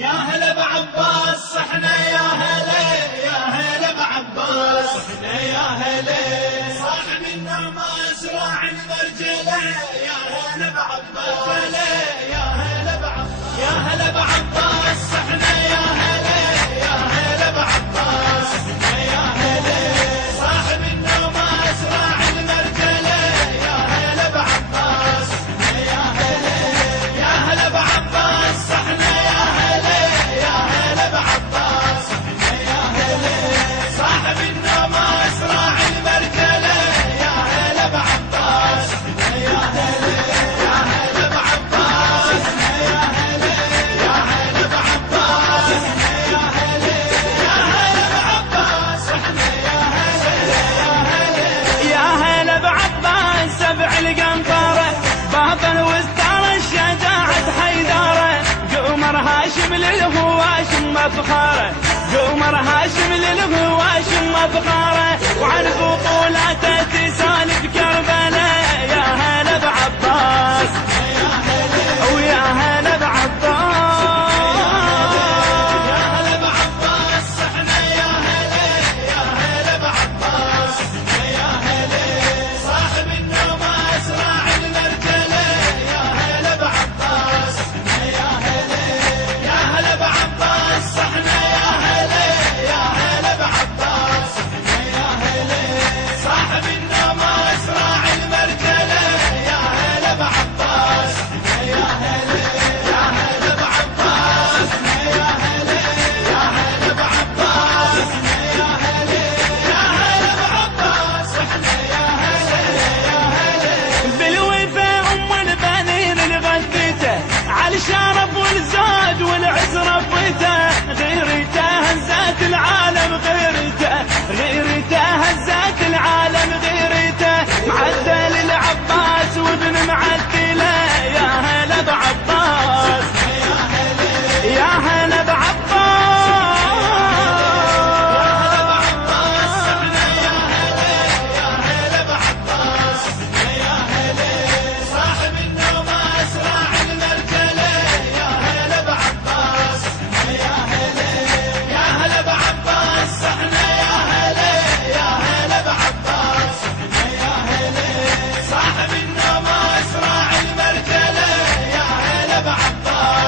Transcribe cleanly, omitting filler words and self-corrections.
يا هلا بعباس صحنا يا هلا، يا هلا بعباس صحنا يا هلا، صاحب النعماس راعي المرجله، يا هلا بعباس يا هلا بعباس، يا هلا بعباس صحنا يا هلا، يا هلا بعباس صحنا يا هلا، صاحب النعماس راعي المرجله، يا هلا بعباس صحنا يا هلا، يا هلا بعباس صحنا يا هلا، يا هلا بعباس صحنا يا هلا، صاحب النعماس راعي المرجله، يا هلا بعباس صحنا يا هلا، يا هلا بعباس صحنا يا هلا، يا هلا بعباس صحنا يا هلا، يا هلا بعباس صحنا يا هلا، يا هلا بعباس سبع القنطرة، باب الوستار الشجاعة حيدارة، قمر هاشم للهواشم مفخارة، قمر هاشم للهواشم مفخارة، وعن بطولاته تسالف كربلاء، يا هلا بعباس ويا هلا